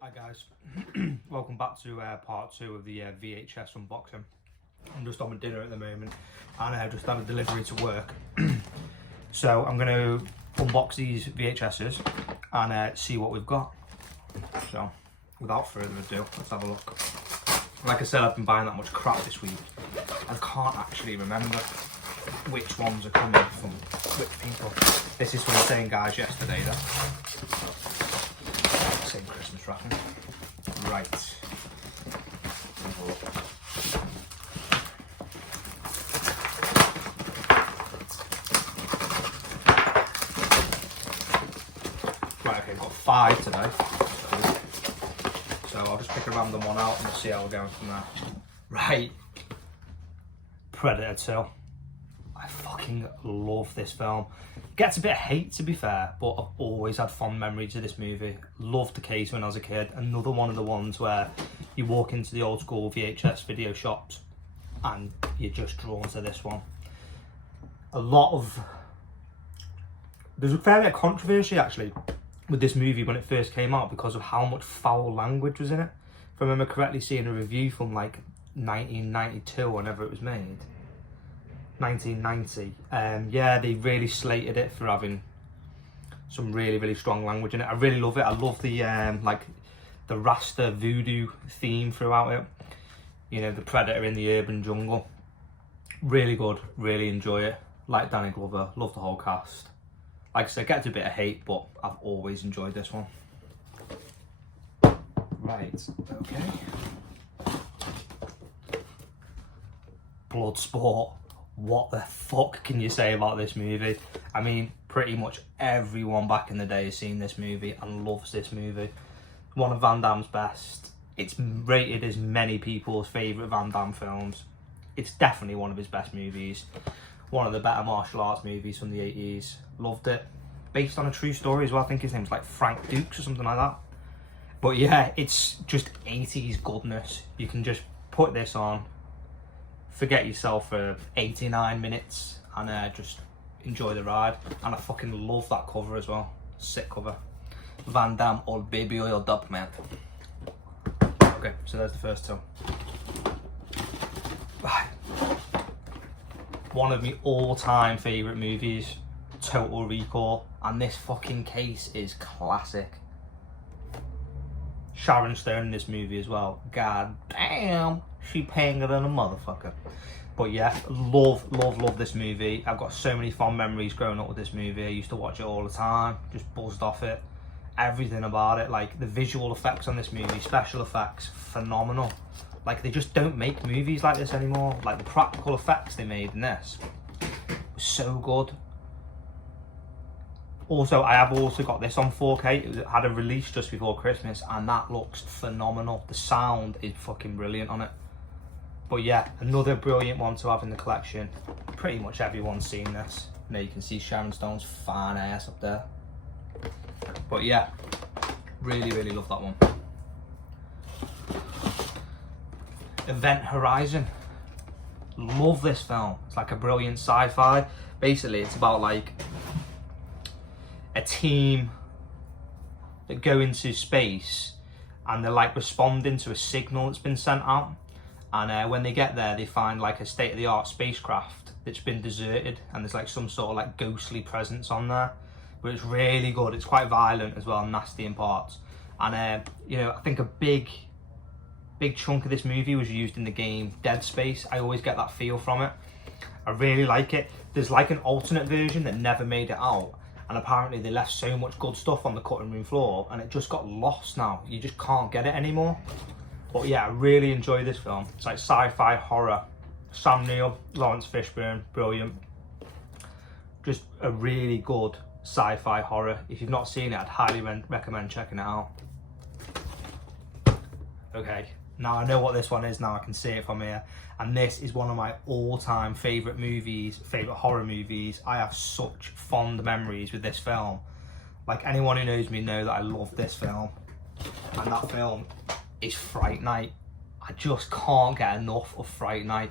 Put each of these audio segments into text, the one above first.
Hi guys, welcome back to part 2 of the VHS unboxing. I'm just on my dinner at the moment and I just had a delivery to work. So I'm going to unbox these VHSs and see what we've got. So without further ado, let's have a look. Like I said, I've been buying that much crap this week. I can't actually remember which ones are coming from which people. This is from the same guys yesterday though. Same Christmas wrapping. Right. Right, okay, I've got 5 today. So I'll just pick a random one out and see how we're going from there. Right. Predator 2. I fucking love this film. Gets a bit of hate to be fair, but I've always had fond memories of this movie. Loved the case when I was a kid. Another one of the ones where you walk into the old school VHS video shops and you're just drawn to this one. There's a fair bit of controversy actually with this movie when it first came out because of how much foul language was in it. If I remember correctly seeing a review from like 1992, whenever it was made. 1990. Yeah, they really slated it for having some really strong language in it. I really love it. I love the like the Rasta voodoo theme throughout it. You know, the Predator in the urban jungle. Really good. Really enjoy it. Like Danny Glover. Love the whole cast. Like I said, gets a bit of hate, but I've always enjoyed this one. Right. Okay. Bloodsport. What the fuck can you say about this movie? I mean, pretty much everyone back in the day has seen this movie and loves this movie. One of Van Damme's best. It's rated as many people's favourite Van Damme films. It's definitely one of his best movies. One of the better martial arts movies from the 80s. Loved it. Based on a true story as well. I think his name's like Frank Dukes or something like that. But yeah, it's just 80s goodness. You can just put this on, forget yourself for 89 minutes and just enjoy the ride. And I fucking love that cover as well. Sick cover. Van Damme, old baby oiled up, man. Okay, so there's the first two. Right. One of my all-time favourite movies, Total Recall. And this fucking case is classic. Sharon Stone in this movie as well. God damn, she panger than a motherfucker. But yeah, love this movie. I've got so many fond memories growing up with this movie. I used to watch it all the time, just buzzed off it. Everything about it, like the visual effects on this movie, special effects, phenomenal. Like they just don't make movies like this anymore. Like the practical effects they made in this was so good. Also, I have also got this on 4K. It had a release just before Christmas and that looks phenomenal. The sound is fucking brilliant on it. But yeah, another brilliant one to have in the collection. Pretty much everyone's seen this. You know, you can see Sharon Stone's fine ass up there. But yeah, really love that one. Event Horizon. Love this film. It's like a brilliant sci-fi. Basically, it's about like a team that go into space and they're like responding to a signal that's been sent out, and when they get there they find like a state-of-the-art spacecraft that's been deserted and there's like some sort of like ghostly presence on there. But it's really good. It's quite violent as well, nasty in parts. And you know, I think a big chunk of this movie was used in the game Dead Space. I always get that feel from it. I really like it. There's like an alternate version that never made it out, and apparently they left so much good stuff on the cutting room floor and it just got lost now. You just can't get it anymore. But yeah, I really enjoy this film. It's like sci-fi horror. Sam Neill, Lawrence Fishburne, brilliant. Just a really good sci-fi horror. If you've not seen it, I'd highly recommend checking it out. Okay, now I know what this one is now. I can see it from here. And this is one of my all-time favourite movies, favourite horror movies. I have such fond memories with this film. Like, anyone who knows me know that I love this film. And that film is Fright Night. I just can't get enough of Fright Night.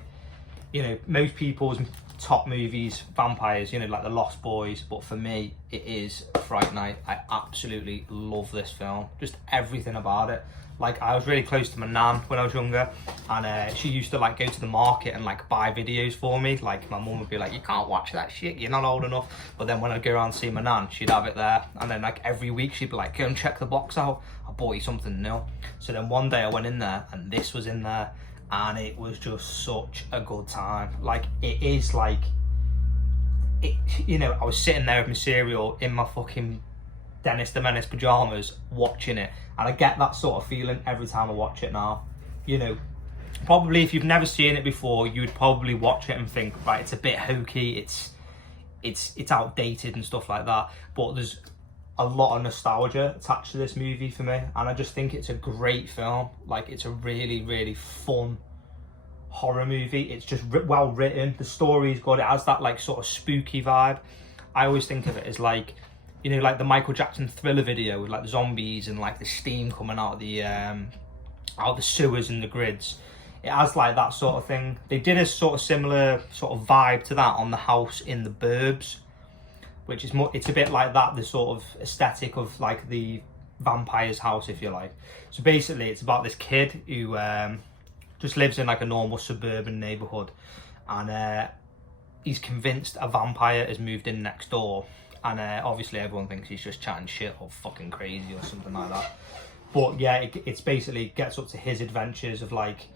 You know, most people's top movies, vampires, you know, like The Lost Boys, but for me, it is Fright Night. I absolutely love this film, just everything about it. Like, I was really close to my nan when I was younger, and she used to like go to the market and like buy videos for me. Like, my mum would be like, you can't watch that shit, you're not old enough. But then when I'd go around and see my nan, she'd have it there, and then like every week she'd be like, go and check the box out, I bought you something new. So then one day I went in there and this was in there, and it was just such a good time. Like, it is like, it, you know, I was sitting there with my cereal in my fucking Dennis the Menace pajamas watching it, and I get that sort of feeling every time I watch it now. You know, probably if you've never seen it before, you would probably watch it and think, right, it's a bit hokey, it's outdated and stuff like that, but there's a lot of nostalgia attached to this movie for me, and I just think it's a great film. Like, it's a really, really fun horror movie. It's just well written, the story's good, it has that like sort of spooky vibe. I always think of it as like, you know, like the Michael Jackson Thriller video with like the zombies and like the steam coming out of the sewers and the grids. It has like that sort of thing. They did a sort of similar sort of vibe to that on The House in the Burbs, which is more, it's a bit like that, the sort of aesthetic of like the vampire's house, if you like. So basically it's about this kid who just lives in like a normal suburban neighborhood, and he's convinced a vampire has moved in next door, and obviously everyone thinks he's just chatting shit or fucking crazy or something like that. But yeah, it's basically gets up to his adventures of like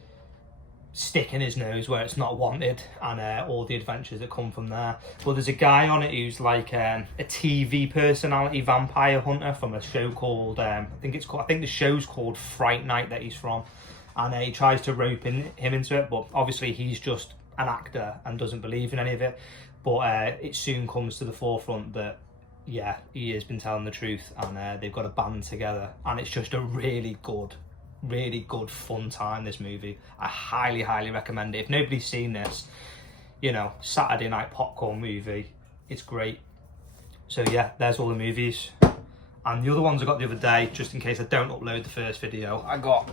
sticking his nose where it's not wanted, and all the adventures that come from there. But there's a guy on it who's like a TV personality vampire hunter from a show called I think the show's called Fright Night that he's from, and he tries to rope him into it, but obviously he's just an actor and doesn't believe in any of it. But it soon comes to the forefront that yeah, he has been telling the truth, and they've got a band together, and it's just a really good fun time, this movie. I highly recommend it. If nobody's seen this, you know, Saturday night popcorn movie, it's great. So yeah, there's all the movies. And the other ones I got the other day, just in case I don't upload the first video, I got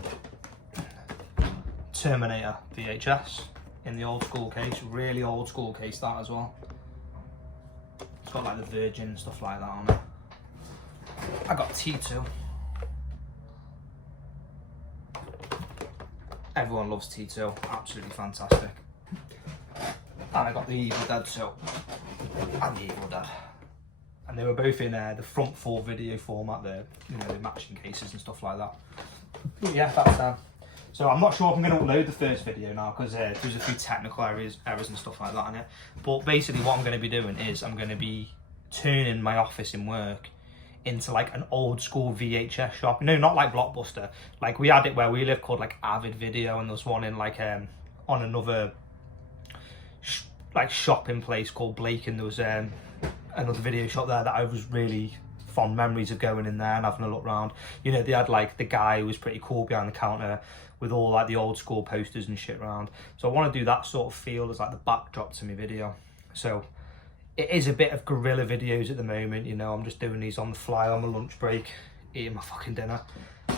Terminator VHS in the old school case, really old school case that as well. It's got like the Virgin and stuff like that on it. I got T2. Everyone loves T2, absolutely fantastic. And I got the Evil Dead 2 and the Evil Dead. And they were both in the front 4 video format, the, you know, the matching cases and stuff like that. But yeah, that's so I'm not sure if I'm going to upload the first video now, because there's a few technical errors and stuff like that in it. But basically what I'm going to be doing is I'm going to be turning my office in work into like an old school VHS shop. No, not like Blockbuster. Like, we had it where we live called like Avid Video, and there was one in like on another like shopping place called Blake, and there was another video shop there that I was really fond memories of going in there and having a look around. You know, they had like the guy who was pretty cool behind the counter with all like the old school posters and shit around. So I want to do that sort of feel as like the backdrop to my video. So it is a bit of guerrilla videos at the moment, you know, I'm just doing these on the fly on my lunch break, eating my fucking dinner.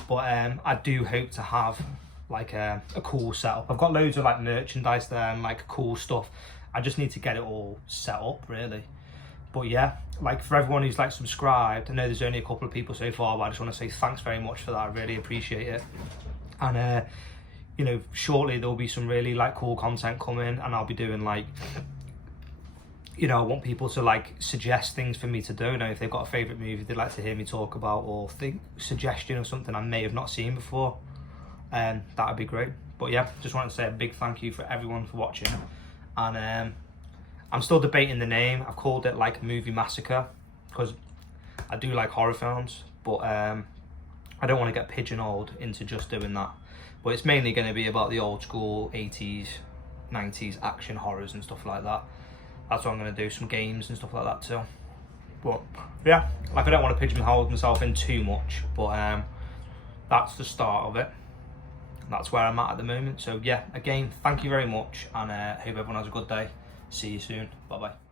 But I do hope to have like a cool setup. I've got loads of like merchandise there and like cool stuff. I just need to get it all set up, really. But yeah, like for everyone who's like subscribed, I know there's only a couple of people so far, but I just want to say thanks very much for that. I really appreciate it. And you know, shortly there'll be some really like cool content coming, and I'll be doing like, you know, I want people to like suggest things for me to do. You know, if they've got a favourite movie they'd like to hear me talk about, or suggestion of something I may have not seen before, that would be great. But yeah, just wanted to say a big thank you for everyone for watching. And I'm still debating the name. I've called it like Movie Massacre because I do like horror films, but I don't want to get pigeonholed into just doing that. But it's mainly going to be about the old school 80s, 90s action horrors and stuff like that. That's what I'm going to do, some games and stuff like that too. But yeah, like I don't want to pigeonhole myself in too much, but that's the start of it. That's where I'm at the moment. So yeah, again, thank you very much, and hope everyone has a good day. See you soon. Bye bye.